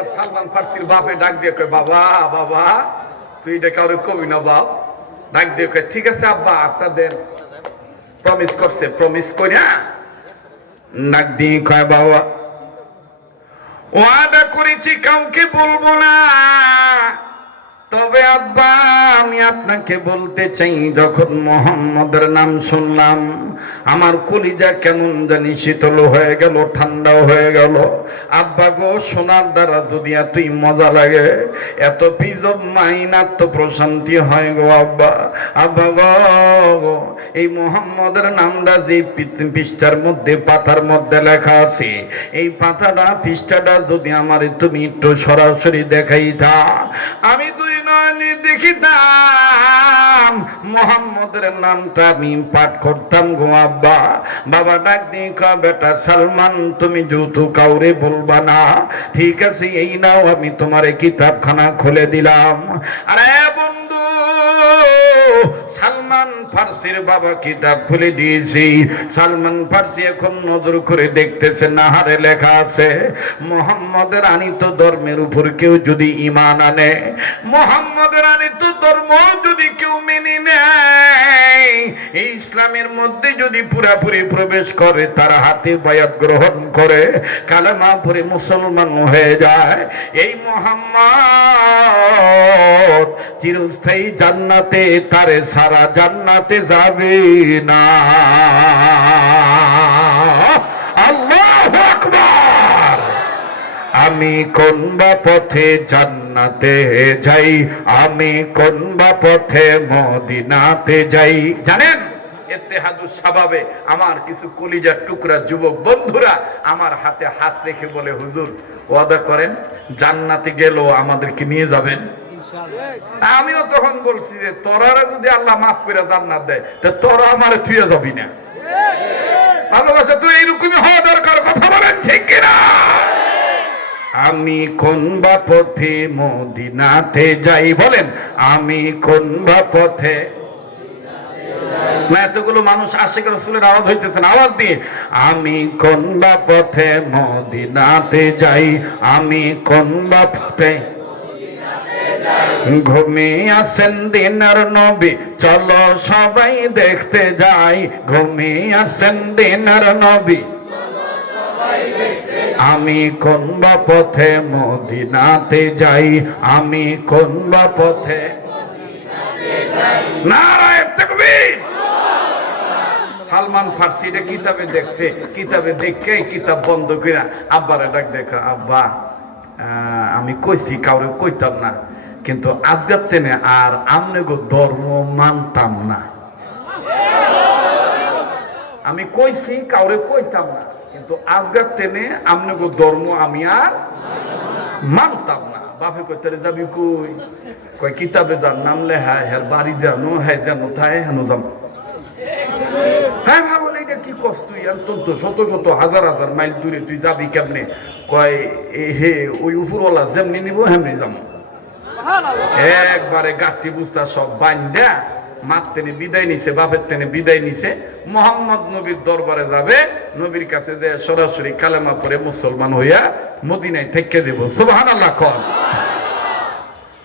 এবার সালমান ফার্সির বাপে ডাক দিয়ে কয়, বাবা বাবা তুই এটা কাউরে কবি না বাপ। ডাক দিয়ে কয়, ঠিক আছে আব্বা আপনাদের প্রমিস করছে, প্রমিস করিয়া ডাক দিয়ে কয়, বাবা ওয়াদা করেছি কাউকে বলবো না, তবে আব্বা আমি আপনাকে বলতে চাই, যখন মোহাম্মদের নাম শুনলাম আমার কলিজা কেমন জানি শীতল হয়ে গেল, ঠান্ডাও হয়ে গেল। আব্বা গো, শোনার দ্বারা যদি এতই মজা লাগে, এত পিস অফ মাইন্ড, এত প্রশান্তি হয় গো আব্বা। আব্বা গো, এই মোহাম্মদের নামটা যে পৃষ্ঠার মধ্যে, পাতার মধ্যে লেখা আছে, এই পাতাটা পৃষ্ঠাটা যদি আমার তুমি একটু সরাসরি দেখাইতা, আমি দুই নয়নে দেখিতাম মোহাম্মদের নামটা আমি পাঠ করতাম গো আব্বা। বাবা ডাক দিয়ে কয়, বেটা সালমান তুমি যেহেতু কাউরে বলবা না, ঠিক আছে এই নাও আমি তোমার কিতাবখানা খুলে দিলাম। আরে বন্ধু, সালমান ফার্সির বাবা কিতাব খুলে দিয়েছি। সালমান ফার্সি এখন নজর করে দেখতেছে, নাহারে লেখা আছে মোহাম্মদের আনিত ধর্মের উপর কেউ যদি ঈমান আনে, মোহাম্মদের আনিত ধর্ম যদি কেউ মেনে নেয়, এই ইসলামের মধ্যে যদি পুরাপুরি প্রবেশ করে, তার হাতে বায়াত গ্রহণ করে, কালেমা পড়ে মুসলমান হয়ে যায়, এই মোহাম্মদ চিরস্থায়ী জান্নাতে, তারে সারা জান্নাতে যাবে না। আল্লাহু আকবার। আমি কোন বা পথে জান্নাতে যাই, আমি কোন বা পথে মদিনাতে যাই। জানেন, ইত্তেহাদুস শাবাবে আমার কিছু কলিজার টুকরা যুবক বন্ধুরা আমার হাতে হাত রেখে বলে, হুজুর ওয়াদা করেন জান্নাতে গেলেও আমাদেরকে নিয়ে যাবেন। আমিও তখন বলছি যে তোরারে যদি আল্লাহ মাফ করে জান্নাত দেয়, তা তোরা আমারে থুয়ে যাবি না। ভালোবাসা তো এইরকমই হওয়া দরকার, কথা বলেন ঠিক কিনা? আমি কোন বা পথে মদিনাতে যাই, বলেন আমি কোন বা পথে। না, এতগুলো মানুষ আশিক রাসূলের আওয়াজ হইতেছে না, আওয়াজ দিয়ে আমি কোন বা পথে মদিনাতে যাই, আমি কোন বা পথে। ঘুমিয়ে আছেন দিনের নবী, চলো সবাই দেখতে যাই, ঘুমিয়ে আছেন দিনের নবী, আমি কোন বা পথে মদিনাতে যাই, আমি কোন বা পথে। নারায়ে তাকবীর। সালমান ফার্সি এটা কিতাবে দেখছে, কিতাবে দেখে কিতাব বন্ধ করে আব্বারে ডাক দেখা, আব্বা আমি কইছি কাউরে কইতাম না, কিন্তু আজকের তেনে আর আমনে গো ধর্ম মানতাম না। আমি কইছি কাউরে কইতাম না, কিন্তু আজকের তেনে আমনে গো ধর্ম আমি আর মানতাম না। বাপে কই, তাহলে যাবি কই? কয় কিতাবে যার নাম লেখা, হের বাড়ি জানো, হ্যাঁ জানো, তাই হেন যাম। হ্যাঁ ভাবলে এটা কি কষ্ট, অন্তত শত শত হাজার হাজার মাইল দূরে তুই যাবি কেমনে? কয় হে ওই উপরওয়ালা যেমনি নিব হেমনি যাবো। একবারে গাঠি বুঝতা সব বান্ধা মার তেনে বিদায় নিছে, বাপের তেনে বিদায় নিছে, মোহাম্মদ নবীর দরবারে যাবে, নবীর কাছে যে সরাসরি কালেমা পড়ে মুসলমান হইয়া মদিনায় থেকে দেব। সুবহানাল্লাহ কর।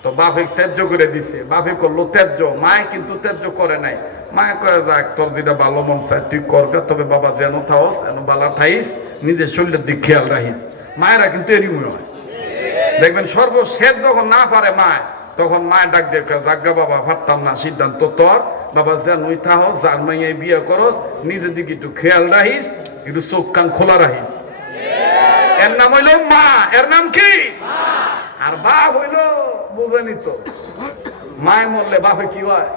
তো বাপে ত্যায্য করে দিছে, বাপে করলো ত্যায্য, মায় কিন্তু ত্যায্য করে নাই। মায় কয়ে, যাক তোর যেটা ভালো মন চায় তুই করবে, তবে বাবা যেন থাওস, যেন বালা থাইস, নিজের শরীরের দিক খেয়াল রাখিস। মায়েরা কিন্তু এরই মনে হয়, দেখবেন সর্বশেষ যখন না পারে মায়, তখন মায় ডাক দিয়ে জাগা বাবা পারতাম না, সিদ্ধান্ত তোর, বাবা যেন থাহস, যার মাইয়াই বিয়ে করস, নিজের দিকে একটু খেয়াল রাখিস, একটু চোখ কান খোলা রাখিস। এর নাম হইল মা। এর নাম কি? আর বাপ হইল বুঝেনি তো, মায় মরলে বাপে কি হয়?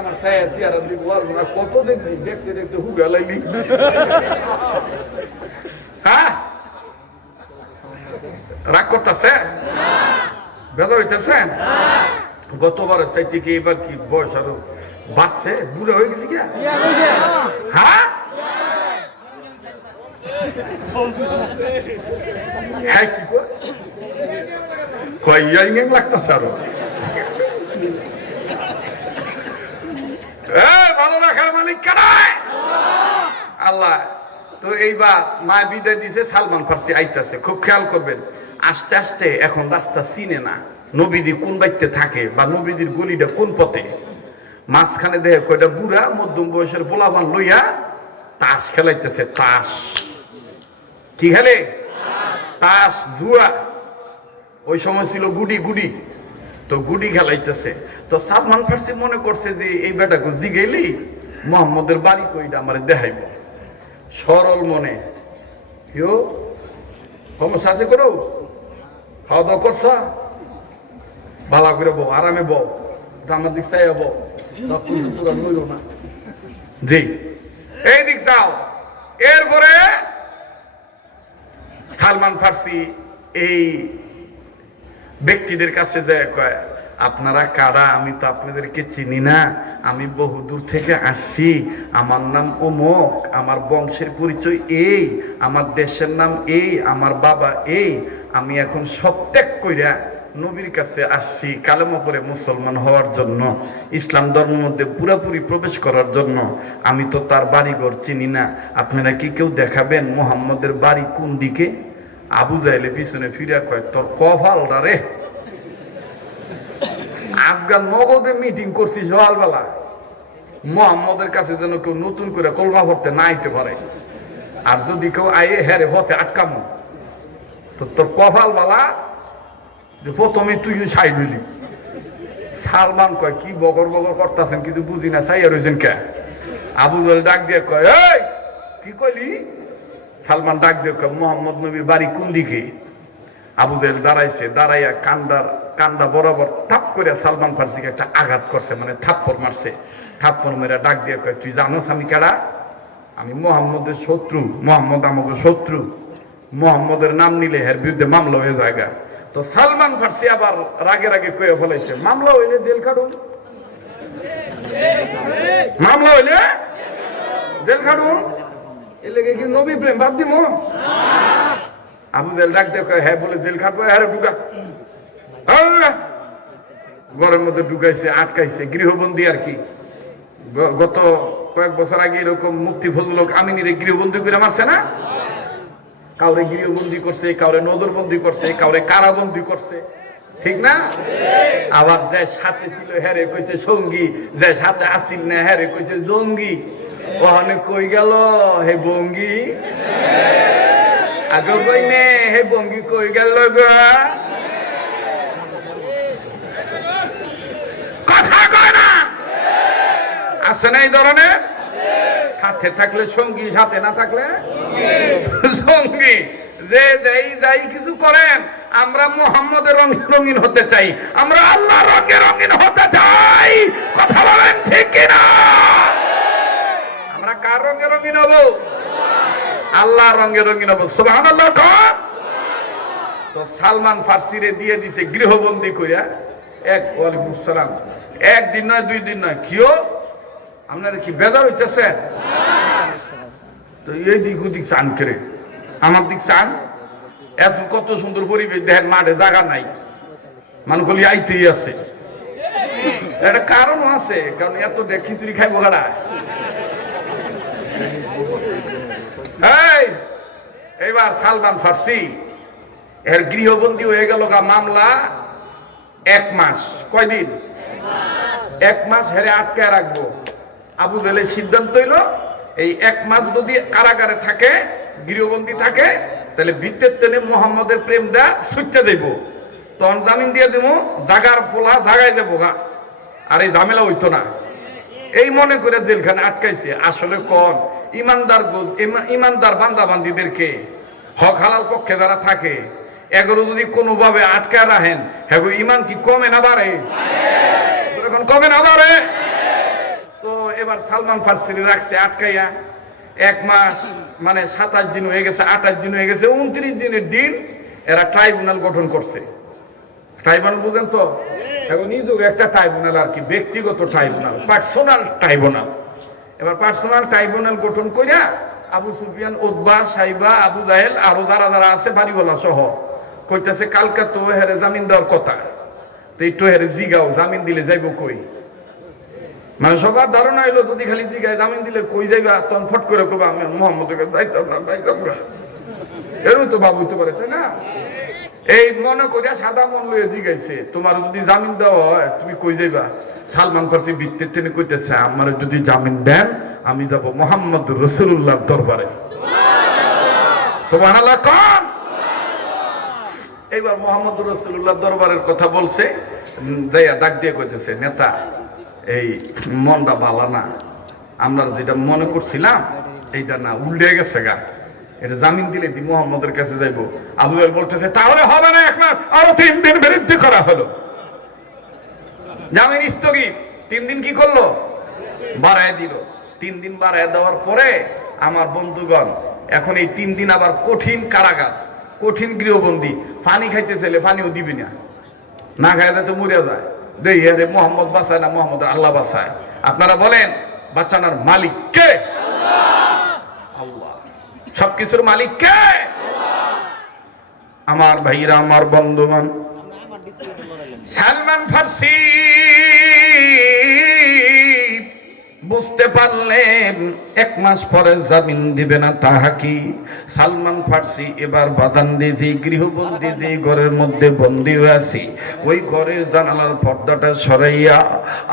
আমার কত দেখবি, দেখতে দেখতে হুগা লাগলি। হ্যাঁ, রাগ করতেছে, বেদর হইতেছেন। গতবারের চাইতে কি এবার কি বয়স আরো বাড়ছে, বুড়ে হয়ে গেছি কি? হ্যাঁ হ্যাঁ, কি কয় লাগতেছে আরো। ভালো রাখার মালিক কারায়? আল্লাহ। তো এইবার মা বিদায় দিছে, সালমান ফার্সি আইতাছে, খুব খেয়াল করবেন। আস্তে আস্তে এখন রাস্তা চিনে না, নবীজি কোন বাইতে থাকে বা নবীজির গলিটা কোন পথে। মাঝখানে দেখে কয়টা বুড়া মধ্যম বয়সের পোলাপান লইয়া তাস খেলাইতেছে। তাস কি খেলে? তাস, জুয়া। ওই সময় ছিল গুডি গুডি, তো গুডি খেলাইতেছে। তো সালমান ফার্সি মনে করছে যে এই বেটাকে জিগেলি মোহাম্মদের বাড়ি কইটা আমার দেখাইব। সরল মনে, কেউ সমস্যা আছে করো, খাওয়া দাওয়া করছ, ভালো করে বউ, আরামে বউ, আমার দিক চাই বউ, না জি এই দিক যাও। এরপরে সালমান ফার্সি এই ব্যক্তিদের কাছে যায়, কয় আপনারা কারা? আমি তো আপনাদেরকে চিনি না, আমি বহু দূর থেকে আসছি, আমার নাম অমুক, আমার বংশের পরিচয় এই, আমার দেশের নাম এই, আমার বাবা এই, আমি এখন সব ত্যাগ কইরা নবীর কাছে আসছি কালেমা পড়ে মুসলমান হওয়ার জন্য, ইসলাম ধর্মের মধ্যে পুরোপুরি প্রবেশ করার জন্য। আমি তো তার বাড়িঘর চিনি না, আপনারা কি কেউ দেখাবেন মুহাম্মদের বাড়ি কোন দিকে? আবু জাহেলে পিছনে ফিরে কয়, তোর কপালটা রে, আফগান মগজে মিটিং করছি সকালবেলা, মুহাম্মদের কাছে যেন কেউ নতুন করে কলমা পড়তে না আইতে পারে, আর যদি কেউ আয়ে হেরে পথে আটকামো, তো তোর কপাল বালা যে প্রথমে তুই ছাই দিলি। সালমান কয়, কি বগর বগর করতেছেন, কিছু বুঝি না, ছাইয়া রয়েছেন কে? আবু জাহেল ডাক দিয়ে কয়, এই কি কইলি? সালমান ডাক দিয়ে কয়, মোহাম্মদ নবীর বাড়ি কোন দিকে? আবু জাহেল দাঁড়াইছে, দাঁড়াইয়া কান্দা বরাবর থাপ করে সালমান ফার্সিকে একটা আঘাত করছে, মানে থাপ্পড় মারছে। থাপ্পড় মেরে ডাক দিয়ে কয়, তুই জানোস আমি কারা? আমি মোহাম্মদের শত্রু, মোহাম্মদ আমাকে শত্রু, মোহাম্মদের নাম নিলে এর বিরুদ্ধে মামলা হয়ে যায়। তো সালমান ফার্সি আবার রাগে রাগে কয়ে ফেলাইছে, মামলা হইলে জেল খাটুন, মামলা হইলে জেল খাটুন, এর লেগে কি নবী প্রেম বাদ দিব? আবু জাহেল ডাক দিয়ে কয়, হ্যাঁ বলে জেল খাটবো, হ্যাঁ ঢুকা। ঘরের মধ্যে ঢুকাইছে, আটকাইছে, গৃহবন্দী আর কি। গত কয়েক বছর আগে এরকম মুফতি ফজলুল হক আমিনীরে গৃহবন্দী করে মারছে না? কাউরে গৃহবন্দী করছে, কাউরে নজরবন্দি করছে, কাউরে কারাবন্দি করছে, ঠিক না? আবার যে সাথে ছিল হ্যারে কইছে সঙ্গী, যে সাথে আসিল না হ্যারে কইছে জঙ্গি। ওখানে কই গেল হে বঙ্গি? আগে কই নে হে বঙ্গি কই গেল গো? কথা কয় না, আছে না এই ধরনের? সাথে থাকলে সঙ্গী, সাথে না থাকলে সঙ্গী। যে যাই কিছু করেন, আমরা মুহাম্মদের রঙে রঙিন হতে চাই, আমরা আল্লাহর রঙে রঙিন হতে চাই। কথা বলেন ঠিক কিনা? আমরা কার রঙে রঙিন হব? আল্লাহর রঙে রঙিন হব। সুবহানাল্লাহ। তো সালমান ফার্সিরে দিয়ে দিছে গৃহবন্দী কইরা। ওয়ালাইকুম আসসালাম। একদিন নয়, দুই দিন নয়, কিও আপনারা কি বেজার হইতেছে? তো এই দিক ওদিক চান করে, আমার দিক চান। এত কত সুন্দর পরিবেশ, দেখেন মাঠে জায়গা নাই, মানুষ বলি আইতেই আছে। একটা কারণও আছে, কারণ এত খিচুড়ি খাইবো কারা? এইবার সালমান ফার্সি এর গৃহবন্দী হয়ে গেল গা, মামলা 1 মাস। কয়দিন? 1 মাস হেরে আটকে রাখবো। আবু জাহেলের সিদ্ধান্ত হইল, এই 1 মাস যদি কারাগারে থাকে, গৃহবন্দী থাকে, তাহলে ভিতরের টেনে মোহাম্মদের প্রেমটা ছুটতে দেব, তখন জামিন দিয়ে দেবো, জাগার পোলা জাগাই দেবো গা, আর এই ঝামেলা হইতো না। এই মনে করে জেলখানে আটকাইছে। আসলে কোন ইমানদার বান্দা বান্দিদেরকে, হক হালাল পক্ষে যারা থাকে, এগুলো যদি কোনোভাবে আটকায় রাখেন, হ্যাঁ ইমান কি কমে না বাড়ে? এখন কমে না বাড়ে? তো এবার সালমান ফার্সি রাখছে আটকাইয়া 1 মাস, মানে 27 দিন হয়ে গেছে, 28 দিন হয়ে গেছে, 29 দিনের দিন এরা ট্রাইব্যুনাল গঠন করছে। ট্রাইব্যুনাল বুঝেন তো? এখন নিজেও একটা ট্রাইব্যুনাল আর কি, ব্যক্তিগত ট্রাইব্যুনাল, পার্সোনাল ট্রাইব্যুনাল। এবার পার্সোনাল ট্রাইব্যুনাল গঠন কইরা আবু সুফিয়ান, উতবা, সাইবা, আবু জাহেল, আরো যারা যারা আছে বাড়িওয়ালা সহ কইতাছে, কালকে তো হেরে জামিন দেওয়ার কথা, তো একটু হেরে জিগাও, জামিন দিলে যাইব কই? মানে সবার ধারণা হইলো যদি খালি জিগায় জামিন দিলে কই যাইবা, তখন ফট করে কবা আমি মোহাম্মদের কাছে যাইতাম না, যাইতাম না। এরও তো বাবু হইতে পারে, তাই না? এই মনে করিয়া সাদা মন লইয়া জিগাইছে, তোমার যদি জামিন দেওয়া হয় তুমি কই যাইবা? সালমান ফার্সি বৃত্তের টেনে কইতেছে, আমার যদি জামিন দেন আমি যাব মোহাম্মদ রাসূলুল্লাহর দরবারে। সুবহানাল্লাহ কোন? এইবার মোহাম্মদ রাসূলুল্লাহর দরবারের কথা বলছে, যাইয়া ডাক দিয়ে কইতেছে, নেতা এই মনটা ভালো না, আমরা যেটা মনে করছিলাম এইটা না, উল্টে গেছে গা, এটা জামিন দিলে দি মোহাম্মদের কাছে যাইব। আবু জাহেল বলতেছে তাহলে হবে না, এক মাস আরো 3 দিন বৃদ্ধি করা হলো। জামিন স্থগিত, 3 দিন কি করলো? বাড়ায় দিল। 3 দিন বাড়ায় দেওয়ার পরে আমার বন্ধুগণ এখন এই 3 দিন আবার কঠিন কারাগার, কঠিন গৃহবন্দী। পানি খাইতে চাইলে পানিও দিবি না, না খাইতে তো মরিয়া যায়। দেই আরে মোহাম্মদ বাঁচায় না, মোহাম্মদ আল্লাহ বাঁচায়। আপনারা বলেন বাঁচানোর মালিক কে? আল্লাহ। সবকিছুর মালিক কে? আমার ভাইরা, আমার বন্ধুগণ, সালমান ফার্সি বুঝতে পারলেন 1 মাস পরে জামিন দিবে না। তাহা কি? সালমান ফার্সি এবার বাজান যে গৃহবন্দী, যে ঘরের মধ্যে বন্দী হয়ে আছি, ওই ঘরের জানালার পর্দাটা সরাইয়া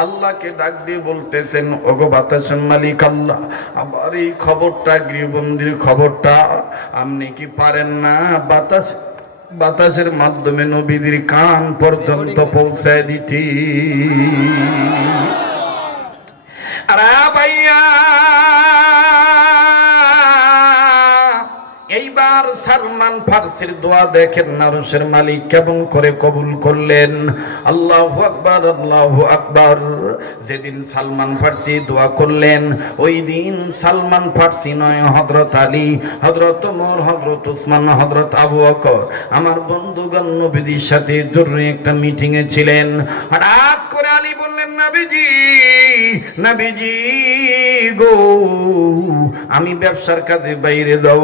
আল্লাহকে ডাক দিয়ে বলতেছেন, ওগো বাতাসের মালিক আল্লাহ, আবার এই খবরটা, গৃহবন্দির খবরটা আপনি কি পারেন না বাতাসের মাধ্যমে নবীদের কান পর্যন্ত পৌঁছায় দিতে? এইবার সালমান ফার্সির দোয়া দেখেন নারসের মালিক কেমন করে কবুল করলেন। আল্লাহু আকবার, আল্লাহু আকবার। যেদিন সালমান ফার্সি দোয়া করলেন, ওই দিন সালমান ফার্সি নয়, হযরত আলী, হযরত ওমর, হযরত উসমান, হযরত আবু বকর, আমার বন্ধুগণ নবীজির সাথে জরুরি একটা মিটিং এ ছিলেন। হঠাৎ করে আলী বললেন, নবীজি, নবীজি গো, আমি ব্যবসার কাজে বাইরে যাব,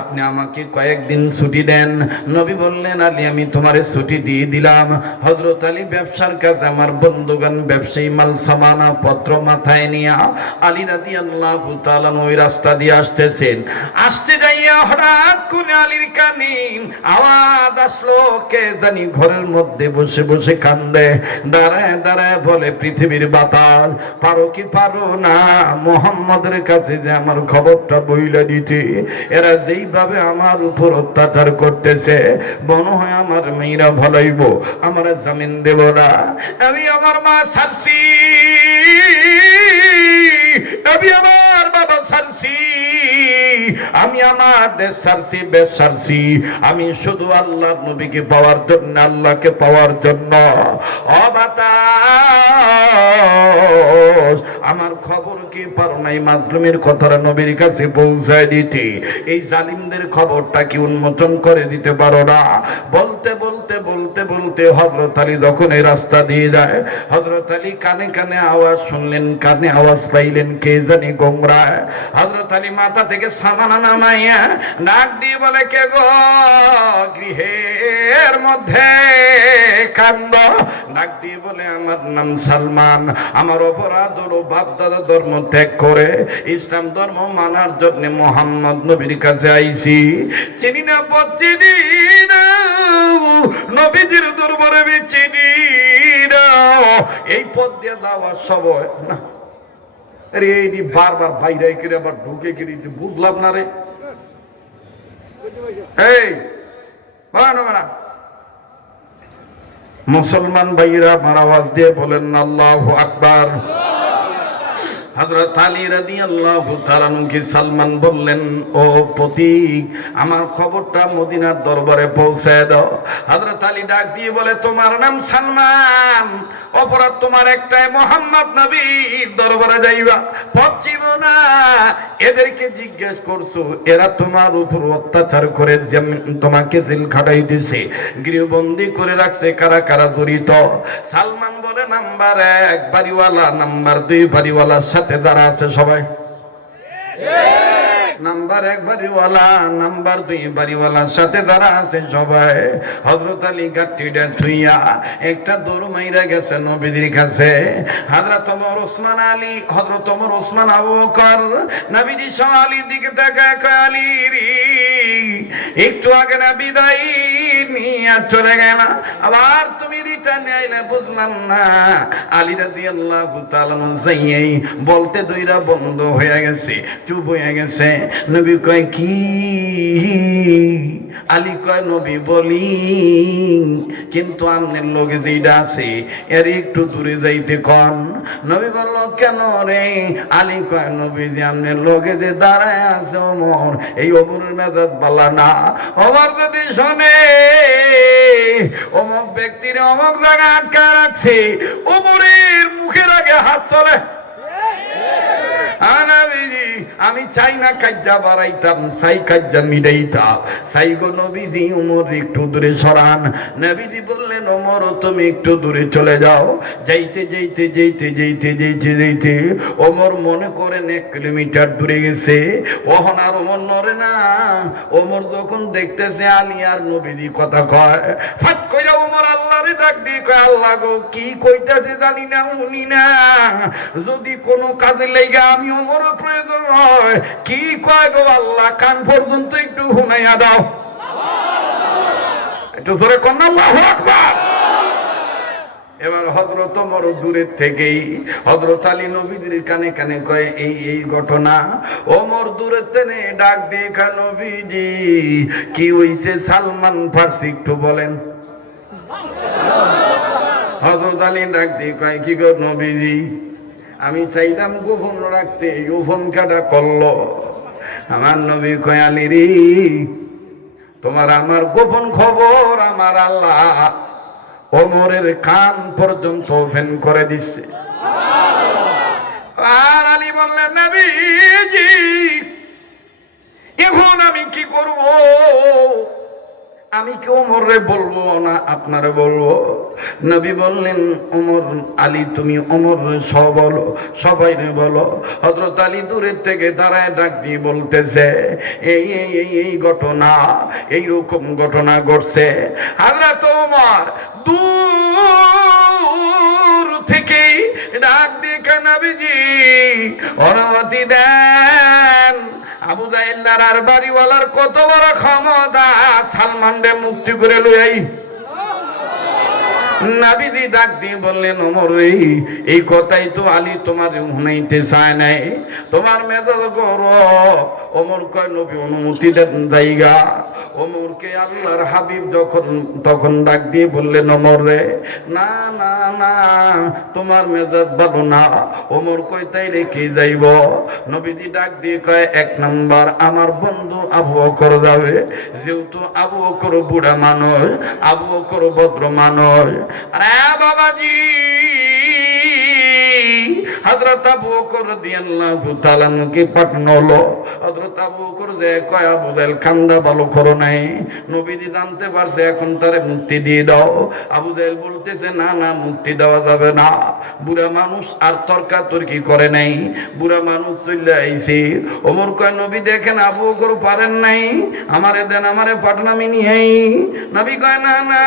আপনি আমাকে কয়েকদিন ছুটি দেন। নবী বললেন, আলী আমি তোমারে ছুটি দিয়ে দিলাম। হযরত আলী ব্যবসার কাজে, আমার বন্ধুগণ ব্যবসায়ী মাল সামানা পত্র মাথায় নিয়ে আলী রাদিয়াল্লাহু তাআলা ওই রাস্তা দিয়ে আসতেছেন। আসতে যাইয়া হঠাৎ করে আলীর কানে আওয়াজ আসলো, কে জানি ঘরের মধ্যে বসে বসে কান্দে। দাঁড়ায় দাঁড়ায় বলে, পৃথিবীর বাতাস, পারো কি পারো না মুহাম্মদের কাছে যে আমার খবরটা বইলা দিতে? এরা যেইভাবে আমার উপর অত্যাচার করতেছে, মনে হয় আমার মেয়েরা ভালাইব, আমার জামিন দেব না। আমি আমার মা ছাড়ছি, আমি আমার বাবা ছাড়ছি, আমি আমার দেশ ছাড়ছি, বেশ ছাড়ছি, আমি শুধু আল্লাহর নবীকে পাওয়ার জন্য, আল্লাহকে পাওয়ার জন্য। ও বাতাস, আমার খবর কি পারো নাই মাজলুমের কথাটা নবীর কাছে পৌঁছায় দিতে? এই জালিমদের খবরটা কি উন্মোচন করে দিতে পারো না? বলতে বলতে বলতে বলতে হযরত আলী যখন এই রাস্তা দিয়ে যায়, হযরত আলী কানে কানে আওয়াজ শুনলেন, কানে আওয়াজ পাইলেন কে জানি গোমরায়। হযরত আলী মাথা থেকে সামানা নামাইয়া ডাক দিয়ে বলে, কে গো গৃহের মধ্যে কান্দ? ডাক দিয়ে বলে, আমার নাম সালমান, আমার অপরাধ হলো বাপ দাদা ধর্ম ত্যাগ করে ইসলাম ধর্ম মানার জন্য মুহাম্মদ নবীর কাছে আইছি। চিনি না পথ, চিনি না নবীজির দরবারে আমি চিনি না, এই পথ দিয়ে যাওয়ার সময় না। আরে এই বারবার বাইরে করে আবার ঢুকে গিয়ে বুঝলাম না রে। এই না মুসলমান ভাইরা আমার আওয়াজ দিয়ে বলেন আল্লাহু আকবার। হযরত আলী রাদিয়াল্লাহু তাআলা কে সালমান বললেন, ও প্রতীক, আমার খবরটা মদিনার দরবারে পৌঁছায় দাও। হযরত আলী ডাক দিয়ে বলে, তোমার নাম সালমান, অপরাধ তোমার একটাই, মুহাম্মদ নবীর দরবারে যাইবা, পথ চিনো না। এদেরকে জিজ্ঞেস করছো, এরা তোমার উপর অত্যাচার করে তোমাকে জেল খাটাই দিছে, গৃহবন্দী করে রাখছে, কারা কারা জড়িত? সালমান বলে, নাম্বার 1 বাড়িওয়ালা, নাম্বার 2 বাড়িওয়ালার সাথে যারা আছে সবাই। নাম্বার 1 বাড়িওয়ালা, নাম্বার 2 বাড়িওয়ালার সাথে যারা আছে সবাই হযরত আলী গাট্টিটা থুইয়া একটা দৌড় মাইরা গেছে নবীর কাছে। হযরত ওমর ওসমান আলী, হযরত ওমর ওসমান আবু বকর নবীজি সহ আলীর দিকে তাকায় কয়, আলী রে একটু আগে না বিদায় নিয়ে চলে গেল, আবার তুমি রিটার্ন আইলে বুঝলাম না। আলী রাদিয়াল্লাহু তাআলা যাইয়াই বলতে দুইরা বন্ধ হয়ে গেছে, চুপ হয়ে গেছে। নবী কয় কি? আলী কয় নবী বলি, কিন্তু আমনের লগে যেটা আছে এর একটু দূরে যাইতে কন। নবী বলল কেন রে? আলী কয় নবী যে আমনের লগে যে দাঁড়ায় আছে ওমর, এই ওমরের মেজাজ বালা না। ওমর যদি শোনে অমুক ব্যক্তির অমুক জায়গায় আটকা রাখছে, ওমরের মুখের আগে হাত চলে। আমি চাই না কাজ্জা বাড়াইতাম, চাই কাজ্জা মিটাইতাম, চাই গো নবীজি ওমর একটু দূরে সরান। নবীজি বললেন ওমর তুমি একটু দূরে চলে যাও। যাইতে যাইতে যাইতে যাইতে যাইতে যাইতে ওমর মনে করেন 1 কিলোমিটার দূরে গেছে। ওহন আর ওমর নড়ে না। ওমর যখন দেখতেছে আলী আর নবীজি কথা কয়, ফাট কইরা ওমর আল্লাহরে ডাক দিয়ে কয়, আল্লাহ গো কি কইতাছে জানি না, উনি না, যদি কোনো কাজে লেগে আমি ওমর প্রয়োজন হয়, কি কয় গো আল্লাহ, কান পর্যন্ত একটু শুনাইয়া দাও। একটু জোরে কন্যা আল্লাহু আকবার। এবার হযরত ওমর দূরের থেকেই হযরত আলী নবীর কানে কানে কয় এই এই ঘটনা। ওমর দূরের থেকে ডাক দিয়ে কয় নবীজি কি হইছে সালমান ফার্সি একটু বলেন। হযরত আলী ডাক দিয়ে কয় কি গো নবীজি, আমি চাইলাম গোপন রাখতে, গোপন কাটা করলো। আমার নবী কয় আলী রে, তোমার আমার গোপন খবর আমার আল্লাহ ওমরের কান পর্যন্ত ওপেন করে দিচ্ছে। আর আলী বললেন নবীজি এখন আমি কি করব? আমি কি ওমরে বলবো না আপনারে বলবো? নবী বললেন ওমর, আলী তুমি ওমরে সব বলো, সবাইরে বলো। হযরত আলী দূরের থেকে দাঁড়ায় ডাক দিয়ে বলতেছে এই এই এই এই ঘটনা, এইরকম ঘটনা ঘটছে। হযরত ওমর দূর থেকে ডাক দিয়ে নবীজি অনুমতি দেন, আবু জাহেল আর বাড়িওয়ালার কত বড় ক্ষমতা, সালমান রে মুক্তি করে লই আই। নবীজি ডাক দিয়ে বললেন ওমর রে, এই কথাই তো আলী তোমার শুনাইতে চায় নাই, তোমার মেজাজ গরম। ওমর কয় নবী অনুমতি দেন জায়গা। ওমরকে আল্লাহর হাবিব তখন ডাক দিয়ে বললেন ওমর রে, না না না তোমার মেজাজ ভালো না। ওমর কয় তাই রেখে যাইব? নবীজি ডাক দিয়ে কয় 1 নাম্বার আমার বন্ধু আবু বকর যাবে, যেহেতু আবু বকর বুড়া মানুষ, আবু বকর ভদ্র মানুষ। আরে বাবাজি, হযরত আবু বকর রাদিয়াল্লাহু তাআলা কে পাঠানো। হযরত আবু বকর যে কয় আবু জাহেল কান্দা ভালো করো নাই, নবীজি জানতে পারছে এখন তারে মুক্তি দিয়ে দাও। আবু জাহেল বলতেছে না না মুক্তি দেওয়া যাবে না, বুড়া মানুষ আর তর্কাতর্কি করে নাই, বুড়া মানুষ চলে আইছে। ওমর কয় নবী দেখেন আবু বকর পারেন নাই, আমারে দেন, আমারে পাঠান আমি নিয়েই। নবী কয় না না।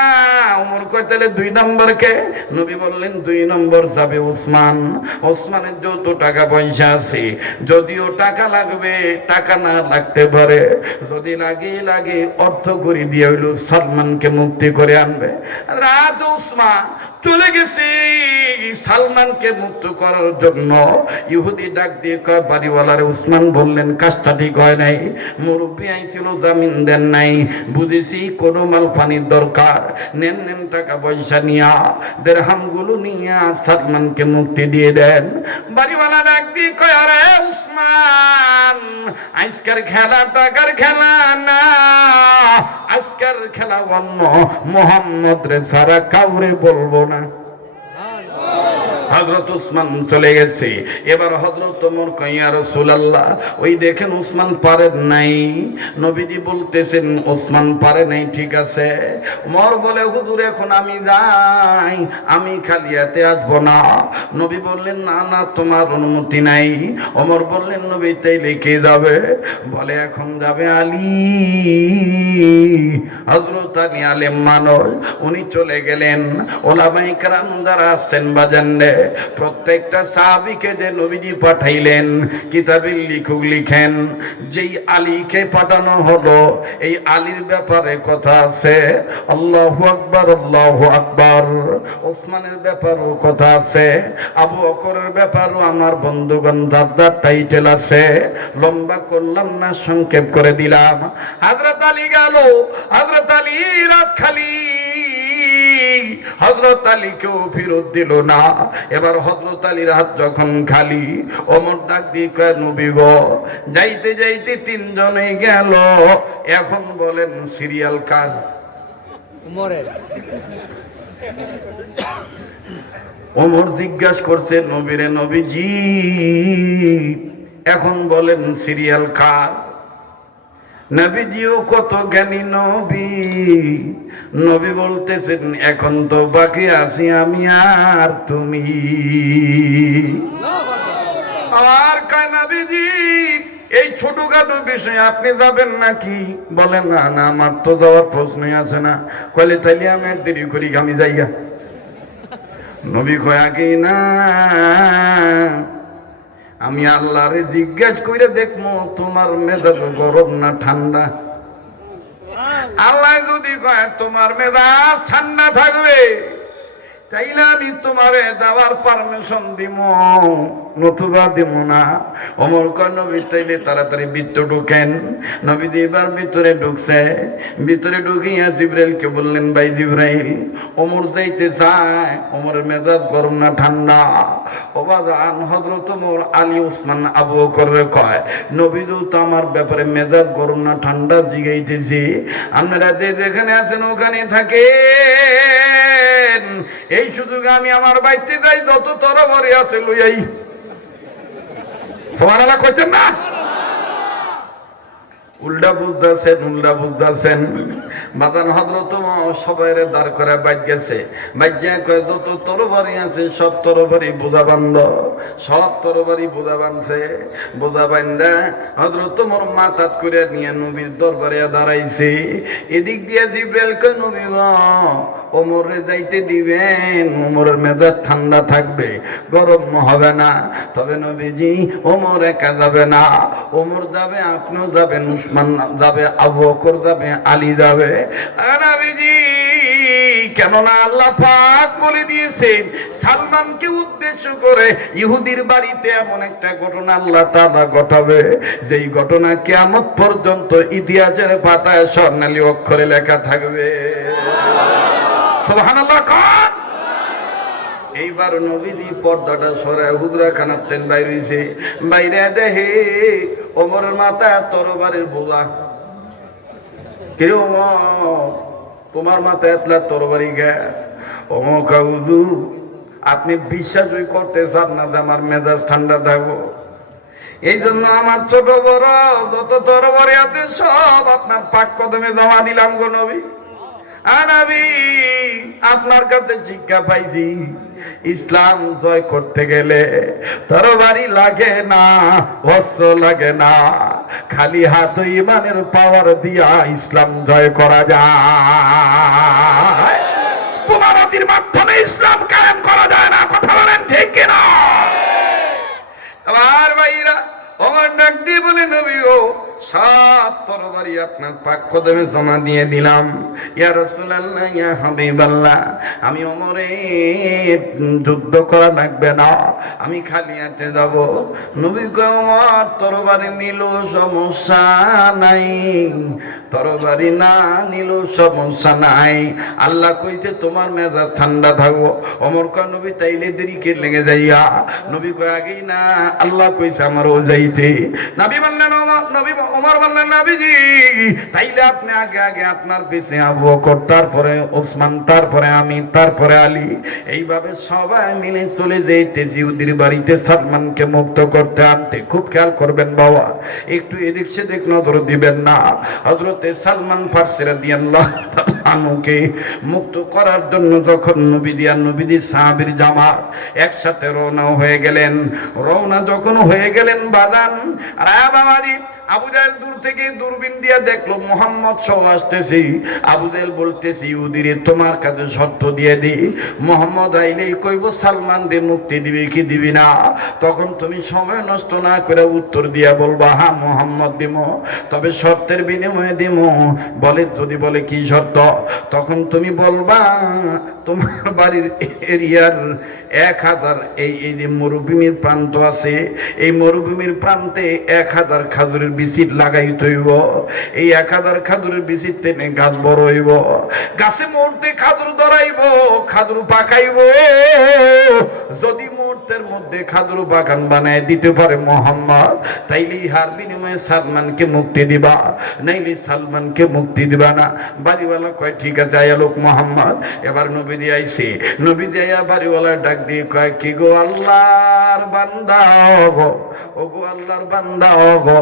ওমর কয় তাহলে 2 নাম্বার কে? নবী বললেন 2 নম্বর যাবে ওসমান। ওসমানের যত টাকা পয়সা আছে, যদিও টাকা লাগবে, টাকা না লাগতে পারে, যদি লাগে অর্থ করে দিয়ে হইল সালমানকে মুক্তি করে আনবে। রাত ওসমান চলে গেছে সালমানকে মুক্ত করার জন্য। ইহুদি ডাক দিয়ে কয় বাড়িওয়ালারে ওসমান বললেন কাজটা ঠিক হয় নাই, মুরব্বী আইছিল জামিন দেন নাই, বুঝেছি কোনো মাল পানির দরকার, নেন নেন টাকা পয়সা নিয়া দেরহামগুলো নিয়া সালমানকে মুক্তি দিয়ে দেন। বাড়িওয়ালা ডাক দিয়ে কয় আরে ওসমান, আজকের খেলা টাকার খেলা না, আজকের খেলা অন্য, মোহাম্মদ রে সারা কাউরে বলবো না। হযরত উসমান চলে গেছে। এবার হযরত ওমর কয় ইয়া রাসূলুল্লাহ, ওই দেখেন উসমান পারেন নাই। নবীজি বলতেছেন উসমান পারে নাই, ঠিক আছে। ওমর বলে হুজুর এখন আমি যাই, আমি খালি হাতে আসবো না। নবী বললেন না না, তোমার অনুমতি নাই। ওমর বললেন নবী তাইলে কে যাবে? বলে এখন যাবে আলী। হযরত আলী আলেম মানুষ, উনি চলে গেলেন। ওলামায়ে কেরাম যারা আছেন বাজানে, প্রত্যেকটা সাহাবীকে যে নবীজি পাঠাইলেন কিতাবের লিখক লিখেন, যেই আলীকে পাঠানো হলো এই আলীর ব্যাপারে কথা আছে, আল্লাহু আকবার আল্লাহু আকবার। ওসমানের ব্যাপারেও কথা আছে, আবু বকরের ব্যাপারেও আমার বন্ধুগণ দাদার টাইটেল আছে। লম্বা করলাম না, সংক্ষেপ করে দিলাম। হযরত আলী গেল, হযরত আলী রাত খালি, হযরত আলীকেও ফেরত দিল না। এবার হযরত আলীর হাত যখন খালি, ওমর ডাক দিয়ে কয় নবী গো, যাইতে যাইতে তিনজনে গেল, এখন বলেন সিরিয়াল কার? উমরের। ওমর জিজ্ঞাসা করছে নবীরে, নবীজি এখন বলেন সিরিয়াল কার? নবীজিও কত জ্ঞানী নবী, নবী বলতেছেন এখন তো বাকি আছি আমি আর তুমি। আর কয় নবীজি এই ছোটখাটো বিষয়ে আপনি যাবেন নাকি? বলেন না না, আমার তো যাওয়ার প্রশ্নই আছে না। কইলে তাইলে আমি আর দেরি করি, আমি যাইয়া। নবী কয় আগে না, আমি আল্লাহরে জিজ্ঞাসা করে দেখবো তোমার মেজাজ গরম না ঠান্ডা। আল্লাহ যদি কয় তোমার মেজাজ ঠান্ডা থাকবে, তাইলে আমি তোমারে যাওয়ার পারমিশন দিব, নতুবা দিব না। ওমর কয় নবী তাইলে তাড়াতাড়ি ভিতরে ঢুকেন। নবী এবার ভিতরে ঢুকছে। ভিতরে ঢুকিয়া জিবরাইলকে বললেন ভাই জিবরাইল, ওমর যাইতে চায়, ওমরের মেজাজ গরম না ঠান্ডা? ওবাজান হযরত ওমর আলী ওসমান আবু বকরের কয় নবী তো আমার ব্যাপারে মেজাজ গরম না ঠান্ডা জিগাইতেছি, আপনারা যে যেখানে আছেন ওখানে থাকেন, এই সুযোগে আমি আমার বাড়িতে যাই, যত তরবারি আছে লইয়াই। সুবহানাল্লাহ কইতেন না? উল্টা বুঝতেছেন, উল্টা বুঝতেছেন। বাদান হযরত সবাইরে দাঁড় করে বাইর গেছে। বাইজা কয় যত তরবারি আছে সব তরবারি বোঝা বান্ধ, সব তরবারি বোঝা বানছে। বোঝা বান্ধা হযরত মোর মাথাত করে নিয়ে নবীর দরবারে দাঁড়াইছে। এদিক দিয়ে জিবরাইল কয় নবী গো, ওমরে যাইতে দিবেন, ওমরের মেজাজ ঠান্ডা থাকবে, গরম হবে না। তবে নবীজি ওমর একা যাবে না, ওমর যাবে, আপনিও যাবেন, উসমান যাবে, আবু বকর যাবে, আলী যাবে। আর নবীজি কেননা আল্লাহ পাক বলে দিয়েছেন সালমানকে উদ্দেশ্য করে ইহুদির বাড়িতে এমন একটা ঘটনা আল্লাহ তাআলা ঘটাবে, যেই ঘটনা কিয়ামত পর্যন্ত ইতিহাসের পাতায় স্বর্ণালী অক্ষরে লেখা থাকবে। সুবহানাল্লাহ কর। এইবার নবীজি পর্দাটা সরায় হুজরা খানাতেন বাইরে হইছে, বাইরে দেখে ওমরের মাথায় তরবারির বোঝা। কে ওমর, তোমার মাথায় এতলা তরবারি গে? ওমর কয় হুজুর আপনি বিশ্বাসই করতে চান না যে আমার মেজাজ ঠান্ডা থাকবো, এই জন্য আমার ছোট বড় যত তরবারি আছে সব আপনার পাক কদমে জমা দিলাম গো নবী। নবী আপনার কাছে শিক্ষা পাইছি, ইসলাম জয় করতে গেলে তরবারি লাগে না, অস্ত্র লাগে না, খালি হাত ইমানের পাওয়ার দিয়া ইসলাম জয় করা যায়। তোমার মাধ্যমে ইসলাম কায়েম করা যায় না, কথা বলেন ঠিক কিনা? আমার ভাইরা ওমর ডাক দিয়ে বলে নবী ও সব তরবারি আপনার পাক কদমে জমা দিয়ে দিলাম। ইয়া রাসূলুল্লাহ, ইয়া হাবিবাল্লাহ, আমি ওমরে যুদ্ধ করা লাগবে না, আমি খালি হাতে যাব। নবী কয় ওমর তরবারি নিল সমস্যা নাই, তরবারি না নিল সমস্যা নাই, আল্লাহ কইছে তোমার মেজাজ ঠান্ডা থাকবো। ওমর কয় নবী তাইলে দেরি কে লেগে যাইয়া? নবী কয় আগেই না, আল্লাহ কইছে আমারও যাইতে। নবী বললেন ওমর, নবী ওমর বললেন নবীজি তাইলে আপনি আগে আগে আপনার পিছে আবু বকর, তারপরে ওসমান, তারপরে আমি, তারপরে আলী, এইভাবে সবাই মিলে চলে যাইতেছি ইহুদির বাড়িতে সালমানকে মুক্ত করতে আনতে। খুব খেয়াল করবেন বাবা, একটু এদিক সেদিক নজর দিবেন না। হযরতে সালমান ফারসি রাদিয়াল্লাহু আনহুকে মুক্ত করার জন্য যখন নবীজি সাহাবীর জামাত একসাথে রওনা হয়ে গেলেন, রওনা যখন হয়ে গেলেন বাজান, আর বাবাজি আবু জাহেল দূর থেকে দূরবীন দিয়ে দেখলো মুহাম্মদ সহ আসতেছি। আবু জাহেল বলতেছি ইহুদিরে তোমার কাছে শর্ত দিয়ে দি, মুহাম্মদ আইলেই কইব সালমান রে মুক্তি দিবি কি দিবি না। তখন তুমি সময় নষ্ট না করে উত্তর দিয়া বলবা হ্যাঁ মুহাম্মদ দিব, তবে শর্তের বিনিময়ে দিব। বলে যদি বলে কি শর্ত, তখন তুমি বলবা তোমার বাড়ির এরিয়ার 1000 এই যে মরুভূমির প্রান্ত আছে, এই মরুভূমির প্রান্তে 1000 খাজুরের বিচিট লাগাইতে হইব। এই 1000 খাজুরের বিচিট টেনে গাছ বড় হইব, গাছে মুহূর্তে খাজুর ধরাইব, খাজুর পাকাইব। যদি মুহূর্তের মধ্যে খাজুর বাগান বানায় দিতে পারে মোহাম্মদ, তাইলে ইহার বিনিময়ে সালমানকে মুক্তি দিবা, নাইলে সালমানকে মুক্তি দিবা না। বাড়িওয়ালা কয় ঠিক আছে আয়া লোক মোহাম্মদ। এবার নবীজি আইছে, নবীজি আয়া বাড়িওয়ালা ডাক দিয়ে কয় কি গো আল্লাহর বান্দা গো, ও গো আল্লাহর বান্দা গো,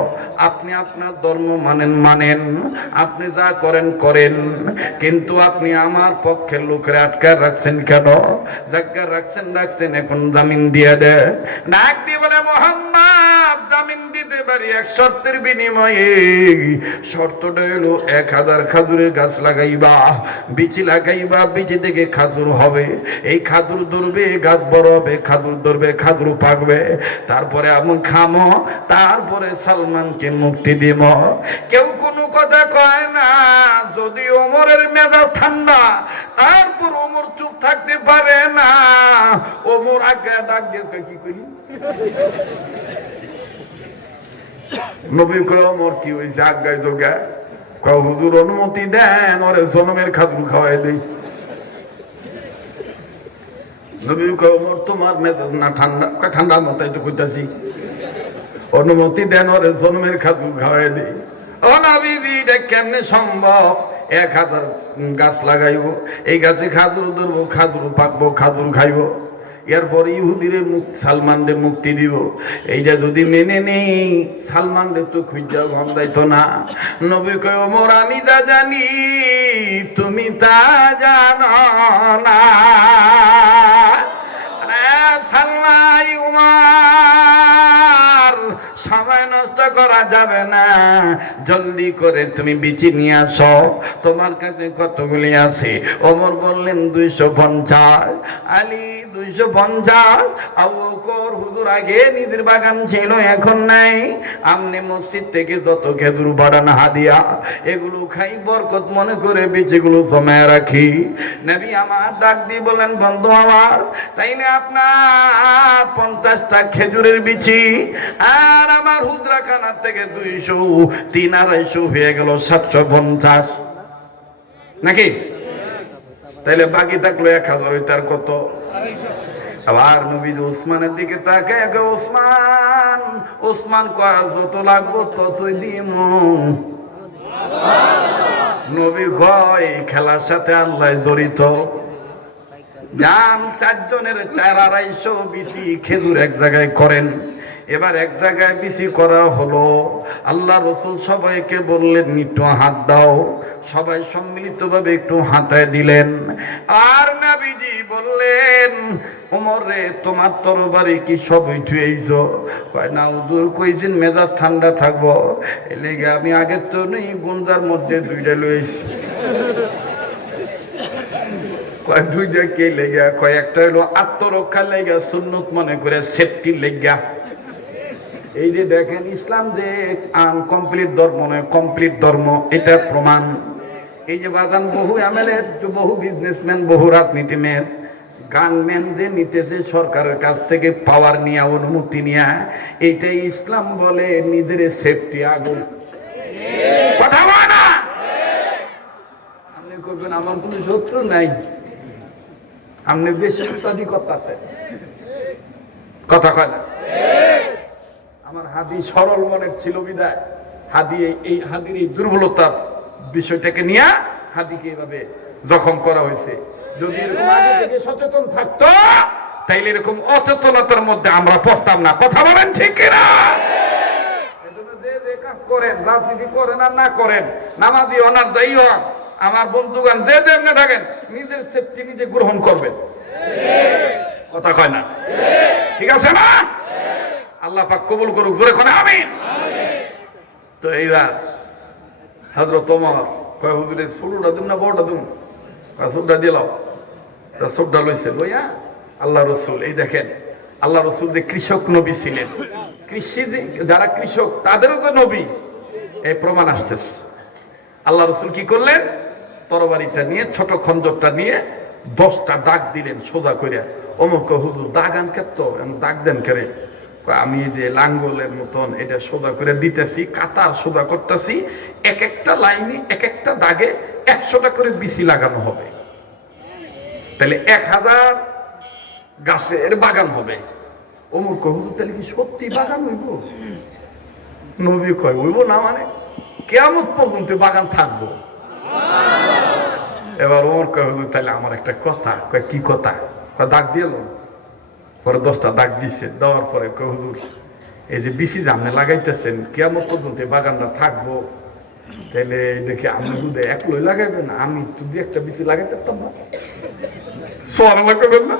আপনি আপনার ধর্ম মানেন, আপনি যা করেন করেন, কিন্তু আপনি আমার পক্ষের লোকের আটকায় রাখছেন কেন? জায়গা রাখছেন, এখন জামিন দিয়ে দে। ডাক দিয়ে বলে মোহাম্মদ জামিন দিতে পারি এক শর্তের বিনিময়ে। শর্তটা হলো 1000 খাজুরের গাছ লাগাইবা, বিচি লাগাইবা, বিচি থেকে খাজুর হবে, এই খাজুর ধরবে, গাছ বড় হবে, খাজুর ধরবে, খাজুর পাকবে, তারপরে আমি খামো, তারপরে সালমানকে মুক্তি দিব। কেউ কোনো কথা কয় না। যদি ওমরের মেজাজ ঠান্ডা, তারপর ওমর চুপ থাকতে পারে না। ওমর আগে ডাক দিয়ে কি করি নবী কয় ওমর কি হয়েছে আজ্ঞায় যোগা? কয় হুজুর অনুমতি দেন ওরে জনমের খাজুর খাওয়াই দেই। নবী কয় ওমর তোমার মেজাজ না ঠান্ডা? কয় ঠান্ডা মাথায় তো কইতাছি, অনুমতি দেন ওরে জন্মের খাজুর খাওয়াই দেই। ও নবীজি এটা কেমনে সম্ভব? 1000 গাছ লাগাইব, এই গাছে খাজুর ধরবো, খাজুর পাকবো, খাজুর খাইব, এরপর ইহুদিরে সালমানরে মুক্তি দিব। এইটা যদি মেনে নেই সালমানরে তো খুঁজা গন্ধাইতো না। নবী কয় ওমর আমি তা জানি, তুমি তা জানো না। সালমাই উমার সময় নষ্ট করা যাবে না, জলদি করে তুমি বিচি নিয়ে আসো। তোমার কাছে কতগুলি আছে? ওমর বললেন 250, আলী 250, আবু বকর হুজুর আগে নিজের বাগান ছিল এখন নাই, আমনে মসজিদ থেকে যত খেজুর বাড়ান হাদিয়া এগুলো খাই বরকত মনে করে বিচিগুলো জমায় রাখি। নবী আমার ডাক দিয়ে বলেন বন্ধু আমার, তাইলে আপনার 50টা খেজুরের বিচি আর আমার হুজরাখানা থেকে 200, 300 হয়ে গেল 750 নাকি? তাইলে বাকি থাকলো 1000, ওইটার কত? আবার নবী ওসমানের দিকে তাকায় ওসমান, ওসমান কয় যত লাগবো ততই দিমু। নবী কয় খেলার সাথে আল্লাহ জড়িত। যান 4 জনের 4-250 বিচি খেজুর এক জায়গায় করেন। এবার এক জায়গায় বিচি করা হলো, আল্লাহ রসুল সবাইকে বললেন একটু হাত দাও, সবাই সম্মিলিতভাবে একটু হাতায় দিলেন। আর নবীজি বললেন ওমর রে তোমার তরবারি কি সব উঠেইছো? কয় না হুজুর কইছেন মেজাজ ঠান্ডা থাকবো, এই লেগে আমি আগের তো নেই গুন্দার মধ্যে 2টা লইছি। কয় 2টা কে লেগা? কয় একটা হলো আত্মরক্ষার লেগা, সুন্নত মনে করে সেফটির লেগা। এই যে দেখেন ইসলাম যে আনকমপ্লিট ধর্ম নয়, কমপ্লিট ধর্ম, এটা প্রমাণ। এই যে বাজান বহু এমএলএ, বহু বিজনেসম্যান, বহু রাজনীতিম্যান, গানম্যান যে নিতেছে সরকারের কাছ থেকে পাওয়ার নিয়ে, অনুমতি নিয়ে, এইটাই ইসলাম বলে নিজের সেফটি। আগুন কথা বলে না। আপনি করবেন আমার কোনো শত্রু নাই, আপনি বেশি উৎপাদি করতেছেন, কথা কয় না। আমার হাদি সরল মনের ছিল বিদায় হাদি এই হাদির এই দুর্বলতার বিষয়টাকে নিয়ে হাদিকে এভাবে জখম করা হয়েছে। যদি এরকম আগে থেকে সচেতন থাকতো তাইলে এরকম অচেতনতার মধ্যে আমরা পড়তাম না। কথা বলেন ঠিক কিনা? এজন্য যে কাজ করেন, রাজনীতি করেন আর না করেন, নামাজি হন আর যাই হন, আমার বন্ধুগণ যে যেমনে থাকেন, নিজের সেফটি নিজে গ্রহণ করবেন। কথা কয় না? ঠিক আছে না? আল্লাহ পাক কবুল করুক, জোরে কোনে আমিন। তো এইবার হযরত ওমর কয়, হুজুরে ছোটটা দিন না বড়টা দিন? ছোটটা দিলাম। তা ছোটটা লইছে, লইয়া আল্লাহ রসুল, এই দেখেন আল্লাহ রসুল যে কৃষক নবী ছিলেন, কৃষি যারা কৃষক তাদেরও তো নবী, এই প্রমাণ আসতেছে। আল্লাহ রসুল কি করলেন? তরবারিটা নিয়ে, ছোট খঞ্জরটা নিয়ে 10টা দাগ দিলেন সোজা করে। ওমর কয়, হুজুর দাগ আন কেত, দাগ দেন কেরে? আমি যে লাঙ্গলের মতন এটা সোজা করে দিতেছি, কাতার সোজা করতেছি, এক একটা লাইনে এক একটা দাগে 100টা করে বিচি লাগানো হবে, তাহলে 1000 গাছের বাগান হবে। ওমর কয়, হুজুর তাহলে কি সত্যি বাগান হইব? নবী কয়, হইব না মানে কিয়ামত পর্যন্ত বাগান থাকবো। এবার ওমর কয়, হুজুর তাহলে আমার একটা কথা। কয়, কি কথা? কয়, দাগ দিল। পরে 10টা দাগ দিচ্ছে, দেওয়ার পরে কয়, হুজুর এই যে বিচি আপনি লাগাইতেছেন কিয়ামত পর্যন্ত বাগানটা থাকবো, তাহলে দেখি আপনি বুধে একলাই লাগাইবেন, আমি একটু দিয়ে একটা বিচি লাগাইতে পারতাম না? সুবহানাল্লাহ করবেন না?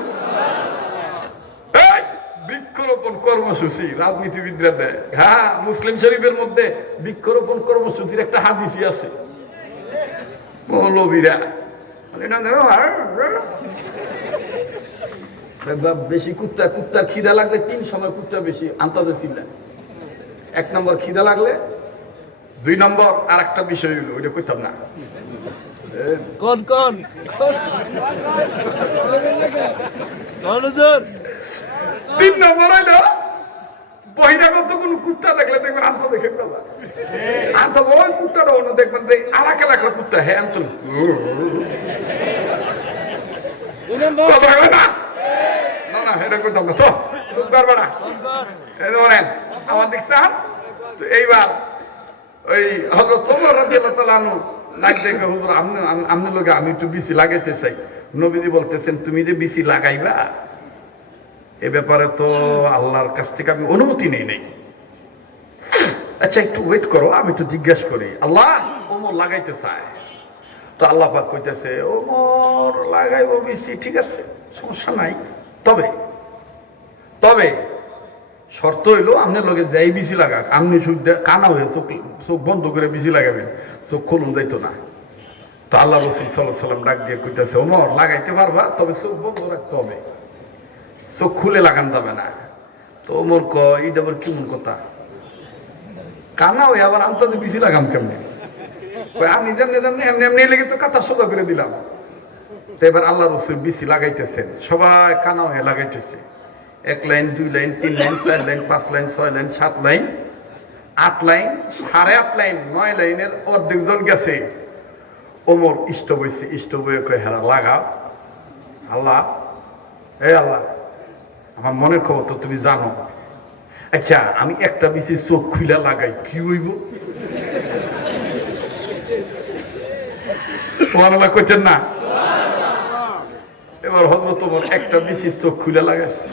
বৃক্ষরোপণ কর্মসূচি রাজনীতিবিদরা দেয়। হ্যাঁ, মুসলিম শরীফের মধ্যে বৃক্ষরোপণ কর্মসূচির একটা হাদিসই আছে। মৌলবীরা বেশি কুত্তার খিদা লাগলে 3 সময় কুত্তা বেশি আন্তাজে ছিল। 1 নম্বর খিদা লাগলে, 2 নম্বর আর একটা বিষয় হইলো, ওইটা কইতাম না। কোন কোন কোন 3 নম্বর হইলো বহিরাগত কোন কুত্তা দেখলে দেখবেন আন্ত দেখে ফেলা আন্ত, ওই কুত্তাটা অন্য দেখবেন আর এক এলাকার কুত্তা। হ্যাঁ আন্ত না না এটা কইতাম না তো, চুপ করবে না। এই ধরেন আমার দেখছেন তো, এইবার ওই হযরত ওমর রাদিয়াল্লাহু তাআলা আনহু লাগ দেখে, হুজুর আমনে লোকে আমি একটু বিচি লাগাইতে চাই। নবীজি বলতেছেন, তুমি যে বিচি লাগাইবা এ ব্যাপারে তো আল্লাহর কাছ থেকে আমি অনুমতি নেই নাই। আচ্ছা একটু ওয়েট করো, আমি একটু জিজ্ঞেস করি। আল্লাহ, ওমর লাগাইতে চায়। তো আল্লাহ পাক কইতেছে, ওমর লাগাইবো বিচি, ঠিক আছে সমস্যা নাই, তবে তবে শর্ত হইলো আপনার লগে যাই বিচি লাগাক, আপনি কানা হয়ে চোখ বন্ধ করে বিচি লাগাবেন, চোখ খুলুন যাইতো না। তো আল্লাহ রাসূল সাল্লাল্লাহু আলাইহি ওয়াসাল্লাম ডাক দিয়ে কইতেছে, ওমর লাগাইতে পারবা, তবে চোখ বন্ধ রাখতে হবে, চোখ খুলে লাগান যাবে না। তো ওমর কয়, এটা আবার কেমন কথা? কানা হয়ে আবার আন্তাজে বিচি লাগাম কেমনে? আমি যেমনি যেমনি এমনি এমনি লেগে তো কাতা সোজা করে দিলাম। তো এবার আল্লাহ রাসূল বিচি লাগাইতেছেন, সবাই কানা হয়ে লাগাইতেছে। 1 line, 2 line, 3 line, 4 line, 5 line, 6 line, 7 line, 8 line, 8.5 line, 9 লাইনের অর্ধেক জন গেছে। ওমর স্টপ হয়েছে, স্টপ হয়ে কয়ে, হেরা লাগাও। আল্লাহ, এই আল্লাহ, আমার মনের খবর তো তুমি জানো। আচ্ছা আমি একটা বিচি চোখ খুলে লাগাই, কি হইব? সুবহানাল্লাহ কইতেন না? এবার হযরত ওমর একটা বিচি চোখ খুলে লাগাইছে,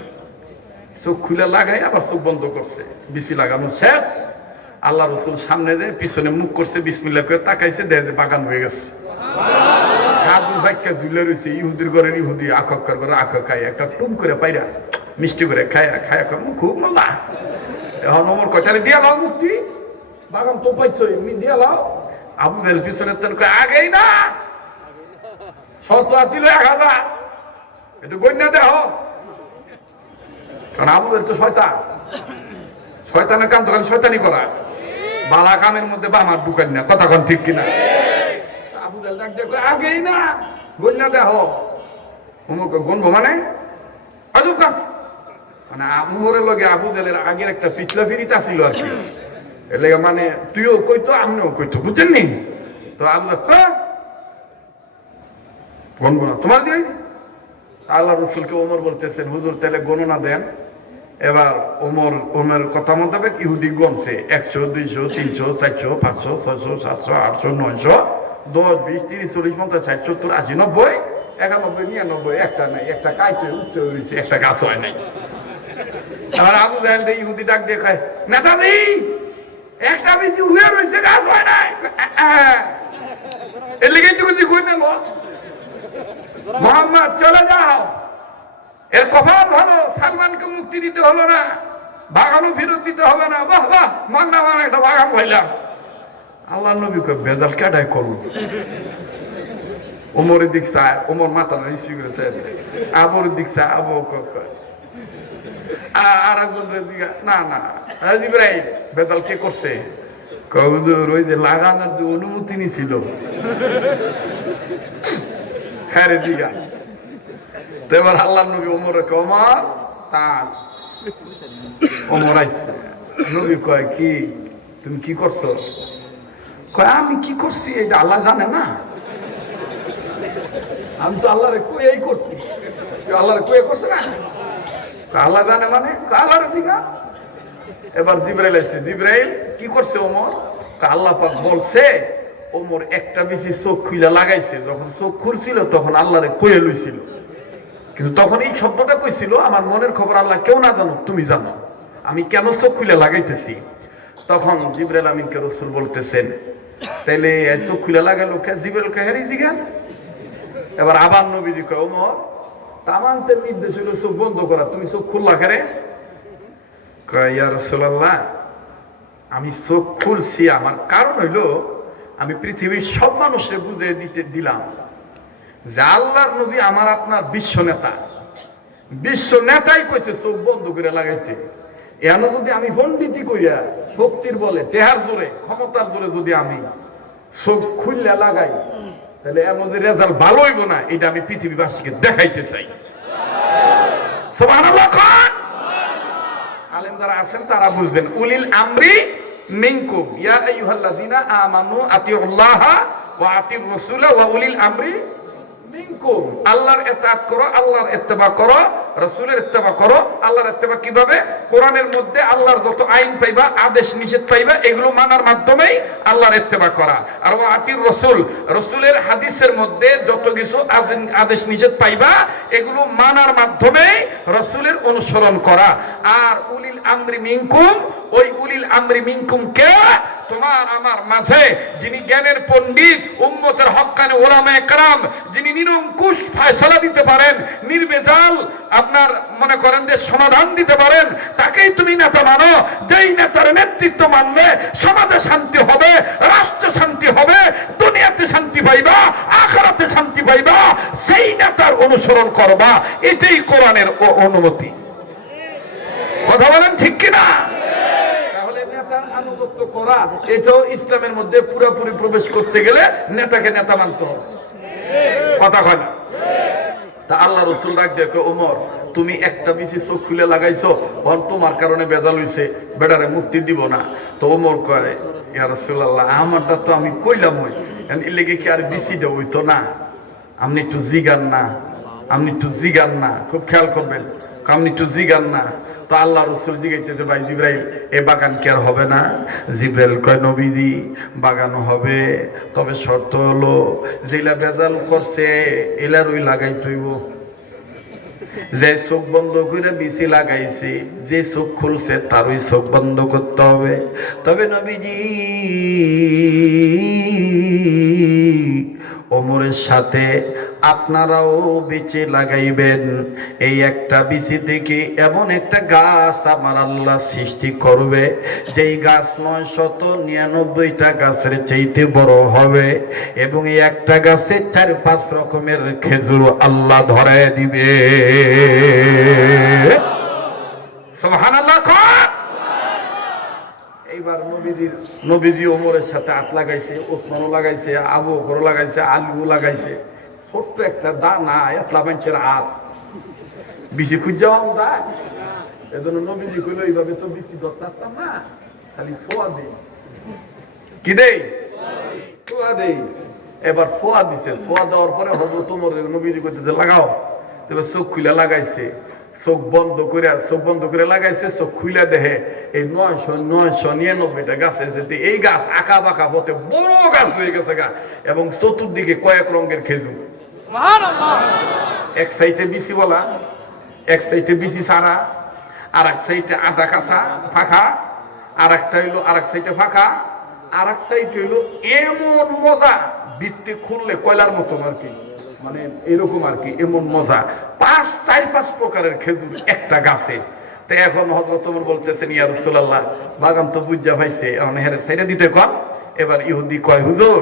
চোখ খুলে লাগাই আবার চোখ বন্ধ করছে। বিচি লাগানো শেষ, আল্লাহ রাসূল সামনে যে পিছনে মুখ করছে, বিসমিল্লাহ করে তাকাইছে, দেখে বাগান হয়ে গেছে। হাত ভাইকা ঝুলে রয়েছে, ইহুদির ঘরের ইহুদি আখকার করে আখ খায়, একটা টুম করে পাইরা মিষ্টি করে খায়া খায়া খুব মজা। এখন ওমর কয়টারে দিয়া লাও মুক্তি, বাগান তো পাইছো এমনি দিয়া লাও। আবু জেহেল পিছনে তেন কয়, আগেই না, শর্ত আসিল 1000, একটু গণ্যা দেহ। কারণ আবু জেহেল তো শয়তান, শয়তানের কাম তো খালি শয়তানি করা, বালা কামের মধ্যে বামার ঢুকান না। কথা কন ঠিক কিনা? আবু জেহেল ডাক দেখো, আগেই না, গণ্যা দেহ। ওমর কয়, গণবো মানে? আজুকা মানে উমরের লগে আবু জেহেলের আগের একটা পিছলা ফিরিতা ছিল আর কি, এর লেগে মানে তুইও কইতো আমিও কইতো, বুঝছেন নি? তো আবু জেহেল গণবো না তোমার দিয়ে। আল্লাহ রাসূলকে ওমর বলতেছেন, হুজুর তাহলে গণনা দেন, এবার ওমর কথা মোতাবেক ইহুদি গমছে 100, 200, 300, 400, 500, 600, 700, 800, 900, 10, 20, 30, 40, 50, 60, 70, 80, 90, 91, 99, একটা নাই, একটা কাইতে উঠতে হয়েছে, একটা গাছ হয় নাই। আবার আবু জাহেল ইহুদি ডাক দিয়ে কয়, নেতাজি একটা বেশি উড়ে রয়েছে, গাছ হয় নাই। এর লেগে তুমি কই নেল, মোহাম্মদ চলে যাও, এর কপাল ভালো, সালমানকে মুক্তি দিতে হলো না, বাগানও ফেরত দিতে হবে না। বাহ বাহ, মান্না মানে একটা বাগান পাইলাম। আল্লাহ নবী কয় বেজাল কেডাই করল। ওমরের দিক চায়, ওমর মাথা রিসিভ করেছে, আবুর দিক চায়, আবু আর একজনের দিকে না না জিবরাইল, বেজাল কে করছে? ওই যে লাগানোর যে অনুমতি নিছিল, হ্যাঁ রে দিঘা। তো এবার আল্লাহ নবী ওমরে কয়, ওমর তাল। ওমর আইছে, নবী কয় কি তুমি কি করছো? কয় আমি কি করছি এটা আল্লাহ জানে না, আমি তো আল্লাহরে কই করছি। আল্লাহরে কই করছে না, আল্লাহ জানে মানে আল্লাহরে দিঘা। এবার জিবরাইল আসছে, জিবরাইল কি করছে ওমর? আল্লাহ পাক বলছে ওমর একটা বেশি চোখ খুলে লাগাইছে, যখন চোখ খুলছিল তখন আল্লাহরে কয়ে লইছিল, কিন্তু তখন এই শব্দটা কইছিল আমার মনের খবর আল্লাহ কেউ না জানো, তুমি জানো আমি কেন চোখ খুলে লাগাইতেছি। তখন জিবরাইল আমিনকে রাসূল বলতেছেন, তাইলে চোখ খুলে লাগাইলো কে? জিবরাইল কে হেরি জিগান। এবার আবার নবীজি কয়, ওমর তামান্তের নির্দেশ হইল চোখ বন্ধ করা, তুমি চোখ খুললা কেরে? কয় ইয়া রাসূলুল্লাহ আমি চোখ খুলছি, আমার কারণ হইল আমি পৃথিবীর সব মানুষকে বুঝিয়ে দিলাম যে আল্লাহর নবী আমার আপনার বিশ্ব নেতা, বিশ্ব নেতাই কইছে চোখ বন্ধ করে লাগাইতে। এমন যদি আমি পণ্ডিতি করিয়া শক্তির বলে, টেহার জোরে, ক্ষমতার জোরে যদি আমি চোখ খুললে লাগাই, তাহলে এমন যে রেজাল্ট ভালো হইব না, এটা আমি পৃথিবীবাসীকে দেখাইতে চাই। সুবহানাল্লাহ। আলেম যারা আছেন তারা বুঝবেন। উলিল আমরি মিনকুম ইয়া আইয়ুহাল্লাযিনা আমানু আতিউল্লাহা ওয়া আতিউর রাসূলা ওয়া উলিল আমরি মিনকুম। আল্লাহর ইতাআত করো, আল্লাহর ইত্তেবা করো, রাসূলের ইত্তেবা করো। আল্লাহর ইত্তেবা কিভাবে? কোরআনের মধ্যে আল্লাহর যত আইন পাইবা, আদেশ নিষেধ পাইবা, এগুলো মানার মাধ্যমেই আল্লাহর ইত্তেবা করা। আর ওয়া আতিউর রাসূল, রাসূলের হাদিসের মধ্যে যত কিছু আদেশ নিষেধ পাইবা, এগুলো মানার মাধ্যমেই রাসূলের অনুসরণ করা। আর উলিল আমরি মিনকুম, ওই উলিল আমরি মিনকুম কে? তোমার আমার মাঝে যিনি জ্ঞানের পণ্ডিত, উম্মতের হক্কানে ওলামায়ে কেরাম, যিনি নিরঙ্কুশ ফয়সালা দিতে পারেন, নির্ভেজাল আপনার মনে করেন যে সমাধান দিতে পারেন, তাকেই তুমি নেতা মানো। যেই নেতার নেতৃত্ব মানলে সমাজে শান্তি হবে, রাষ্ট্রে শান্তি হবে, দুনিয়াতে শান্তি পাইবা, আখিরাতে শান্তি পাইবা, সেই নেতার অনুসরণ করবা। এটাই কোরআনের অনুমতি। কথা বলেন ঠিক কিনা? নেতার আনুগত্য করা এটাও ইসলামের মধ্যে পুরোপুরি প্রবেশ করতে গেলে নেতাকে নেতা মানতে হবে। কথা কয় না? তা আল্লাহ রাসূল ডাক দেখো, ওমর তুমি একটা বেশি চোখ খুলে লাগাইছো, তোমার কারণে বেজাল হইছে, বেটারে মুক্তি দিব না। তো ওমর কয়, ইয়া রাসূলুল্লাহ আমারটা তো আমি কইলাম, ওই এর লেগে কি আর বেশিটা হইতো না? আপনি একটু জিগান না, আপনি একটু জিগান না, খুব খেয়াল করবেন, আপনি একটু জিগান না। তো আল্লাহ রাসূল জিগাইতেছে, ভাই জিবরাইল এ বাগান কি আর হবে না? জিবরাইল কয়, নবীজি বাগান হবে, তবে শর্ত হলো যেলা বেজাল করছে এলার ওই লাগাইতে হইব। যে চোখ বন্ধ করে বিচি লাগাইছে, যে চোখ খুলছে তার ওই চোখ বন্ধ করতে হবে। তবে নবীজি ওমরের সাথে আপনারাও বিচি লাগাইবেন। এই একটা বিচি থেকে এমন একটা গাছ আমার আল্লাহ সৃষ্টি করবে, যেই গাছ 999টা গাছের চাইতে বড় হবে, এবং এই একটা গাছে 4-5 রকমের খেজুর আল্লাহ ধরায় দিবে। সুবহানাল্লাহ। এইবার নবীজি ওমরের সাথে হাত লাগাইছে, ওসমানও লাগাইছে, আবু বকরও লাগাইছে, আলীও লাগাইছে। ছোট্ট একটা দানা এতলা মানুষের হাত, বিচি খুঁজাও যায়। এজন্য নবীজি কইল, এইভাবে তো বিচি ধরতাম না, খালি ছোয়া দেই। কি দেই? ছোয়া দেই। এবার ছোয়া দিছে, ছোয়া দেওয়ার পরে হযরত ওমর নবীজি কইতেছে লাগাও। তবে চোখ খুলে লাগাইছে, চোখ বন্ধ করে লাগাইছে, চোখ খুলে দেখে এই 999টা গাছে যেতে এই গাছ আঁকা বাঁকা পথে বড় গাছ হয়ে গেছে গা, এবং চতুর্দিকে কয়েক রঙের খেজুর। এক সাইডে বিচি বলা, এক সাইডে বিচি ছাড়া, আর এক সাইডে আধা কাঁচা ফাঁকা, আর একটা হইলো আর এক সাইডে ফাঁকা, আর এক সাইড হইলো এমন মজা বৃত্তি খুললে কয়লার মতো আর কি, মানে এরকম আর কি, এমন মজা। 4-5 প্রকারের খেজুর একটা গাছে। তো এখন হযরত ওমর বলতেছেন, ইয়া রাসূলুল্লাহ, বাগান তো বুঝা পাইছে, এখন হেরে সাইডে দিতে কম। এবার ইহুদি কয়, হুজুর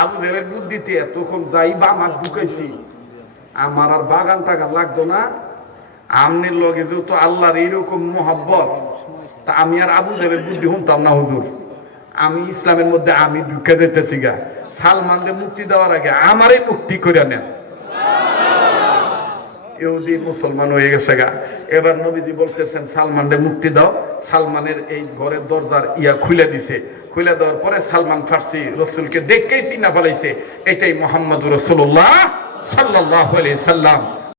আবু জেহেলের বুদ্ধিতে এতক্ষণ যাই বা আমার ঢুকাইছি, আমার আর বাগান টাগান লাগতো না, আমনের লগে যেহেতু আল্লাহর এইরকম মোহাব্বত, তা আমি আর আবু জেহেলের বুদ্ধি শুনতাম না হুজুর, আমি ইসলামের মধ্যে আমি ঢুকে যেতেছি গা, সালমানকে মুক্তি দেওয়ার আগে আমারই মুক্তি করে নেন। ইহুদি মুসলমান হয়ে গেছে গা। এবার নবীজি বলতেছেন, সালমানকে মুক্তি দাও। সালমানের এই ঘরের দরজার খুলে দিছে। খুলে দেওয়ার পরে সালমান ফার্সি রসুলকে দেখেই চিনা ফেলাইছে, এটাই মুহাম্মদুর রাসূলুল্লাহ সাল্লাল্লাহু আলাইহি সাল্লাম।